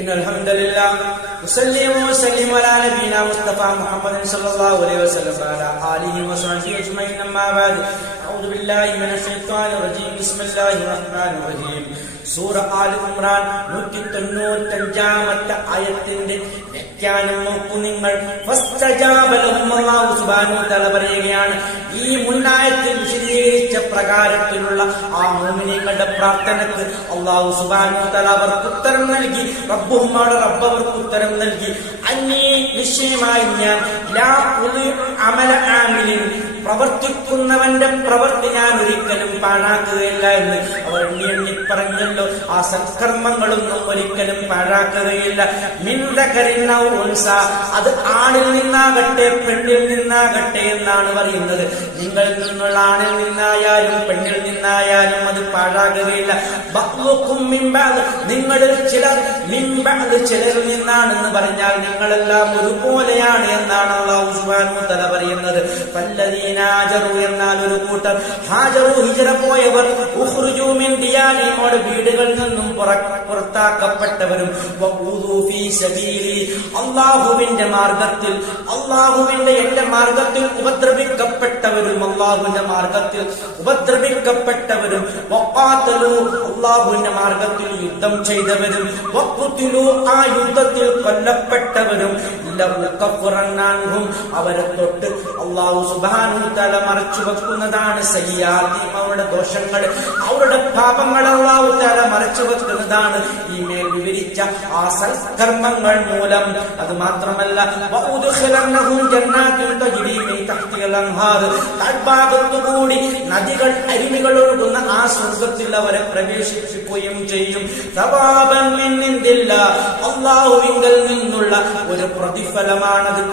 إن الحمد لله وصلي وسلم على نبينا مصطفى محمد صلى الله عليه وسلم وعلى آله وصحبه أجمعين أما بعد أعوذ بالله من الشيطان الرجيم بسم الله الرحمن الرحيم സൂറ all Imran 195-ാമത്തെ ആയത്തിന്റെ വ്യാഖ്യാനം നോക്കൂ നിങ്ങൾ. ഫസ്തജാബ ലഹും, അല്ലാഹു സുബ്ഹാനഹു വ തആല പറയുകയാണ്, ഈ മുന്നായത്തിൽ വിശദീകരിച്ച പ്രകാരത്തിലുള്ള ആ മുഅ്മിനീങ്ങളുടെ പ്രാർത്ഥനക്ക് അല്ലാഹു സുബ്ഹാനഹു വ തആല അവർക്ക് ഉത്തരം നൽകി. റബ്ബുഹും, റബ്ബ് അവർക്ക് ഉത്തരം നൽകി. അന്നീ, നിശ്ചയമായി ഞാൻ, ലാ ഉളിഉ അമല ആമിലിൻ, പ്രവർത്തിക്കുന്നവന്റെ പ്രവൃത്തി ഞാൻ ഒരിക്കലും പാഴാക്കുകയില്ല എന്ന് അവർ എണ്ണി പറഞ്ഞല്ലോ. ആ സത്കർമ്മങ്ങളൊന്നും ഒരിക്കലും പാഴാക്കുകയില്ല. മിൻ ദകരിൻ ഔ ഉൻസ, അത് ആണിൽ നിന്നാകട്ടെ പെണ്ണിൽ നിന്നാകട്ടെ എന്നാണ് പറയുന്നത്. നിങ്ങളിൽ നിന്നുള്ള ആണിൽ നിന്നായാലും പെണ്ണിൽ നിന്നായാലും അത് പാഴാകുകയില്ല. ബഅ്ലുകും മിൻ ബഅദ്, നിങ്ങളിൽ ചിലർ മിൻ ബഅദ്, ചിലരിൽ നിന്നാണെന്ന് പറഞ്ഞാൽ നിങ്ങളെല്ലാം ഒരുപോലെയാണ് എന്നാണ് അല്ലാഹു സുബ്ഹാനഹു വ തആല പറയുന്നത്. ഫല്ലദീന ഹാജറു, എന്നാൽ ഒരു കൂട്ടർ, ഹാജറു ഹിജ്റ പോയവർ, ഉഖ്റുജു മിൻ ദിയാരിഹിം, വീടുകളിൽ നിന്നും പുറത്താക്കപ്പെട്ടവരും, വഖൂദു ഫീ സബീലി, അല്ലാഹുവിന്റെ മാർഗത്തിൽ, അല്ലാഹുവിന്റെ എന്റെ മാർഗത്തിൽ ഉപദ്രവിക്കപ്പെട്ടവരും, അല്ലാഹുവിന്റെ മാർഗത്തിൽ ഉപദ്രവിക്കപ്പെട്ടവരും, വഖാതലു, അല്ലാഹുവിന്റെ മാർഗത്തിൽ യുദ്ധം ചെയ്തവരും, വഖുതിലു, ആ യുദ്ധത്തിൽ കൊല്ലപ്പെട്ടവരും, ലഉകഫിറന്നൻഹും, അവരെ തൊട്ട് അല്ലാഹു സുബ്ഹാനഹു വ തആല മറച്ചു വെക്കുന്നതാണ് സയ്യിആത്തിഹിം, അവരുടെ ദോഷങ്ങൾ, അവരുടെ പാപങ്ങൾ അല്ലാഹു തആല മറച്ചു വെക്കുന്നതാണ് ഈ മേൽ വിവരിച്ച ആ സൽക്കർമ്മങ്ങൾ മൂലം. അത് മാത്രമല്ല, വഉദ്ഖിലന്നഹും ജന്നാത്തിൻ തജ്രി മിൻ തഹ്തിഹൽ അൻഹാർ, താഴ്ഭാഗത്തുകൂടി നദികൾ, അരുവികൾ ഒഴുകുന്ന ആ സ്വർഗ്ഗത്തിൽ അവരെ പ്രവേശിപ്പിക്കുകയും ചെയ്യും. സവാബൻ മിൻ ഇൻദില്ലാഹ്, അല്ലാഹുവിങ്കൽ നിന്നുള്ള ഒരു പ്രതിഫലമാണത്,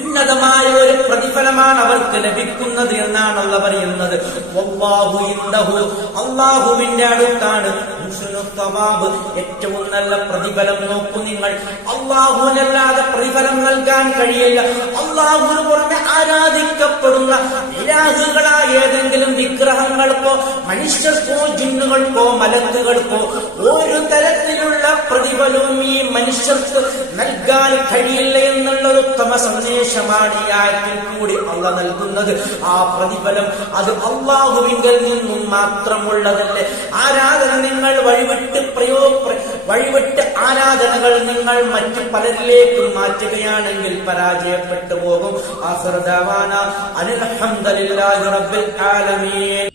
ഉന്നതമായ ഒരു പ്രതിഫലമാണ് അവർക്ക് ലഭിക്കുന്നത് എന്നാണ് അല്ലാഹു പറയുന്നത്. വല്ലാഹു ഇൻദഹു, അല്ലാഹുവിന്റെ അടുത്താണ് ഹുസ്നുൽ തവാബ്, ഏറ്റവും നല്ല പ്രതിഫലം. നോക്കൂ നിങ്ങൾ, അല്ലാഹുവിനല്ലാതെ പ്രതിഫലം നൽകാൻ കഴിയില്ല. അല്ലാഹുവിന് പുറമെ ആരാധിക്കപ്പെടുന്ന ഇലാഹുകളായ ഏതെങ്കിലും വിഗ്രഹങ്ങൾക്കോ മനുഷ്യർക്കോ ജിന്നുകൾക്കോ മലക്കുകൾക്കോ ഒരു തരത്തിലുള്ള പ്രതിഫലവും ഈ മനുഷ്യർക്ക് നൽകാൻ കഴിയില്ല എന്നുള്ള ഒരു ഉത്തമ സന്ദേശമാണ് ഈ ആയത്തിൽ കൂടി അല്ലാഹു നൽകുന്നത്. ആ പ്രതിഫലം അത് അല്ലാഹുവിങ്കൽ നിന്നും മാത്രമുള്ളതല്ലേ. ആരാധന നിങ്ങൾ വഴിവിട്ട് ആരാധനകൾ നിങ്ങൾ മറ്റു പലരിലേക്കും മാറ്റുകയാണെങ്കിൽ പരാജയപ്പെട്ടു പോകും. ആഖിറു ദഅവാനാ അനിൽ ഹംദുലില്ലാഹി റബ്ബിൽ ആലമീൻ.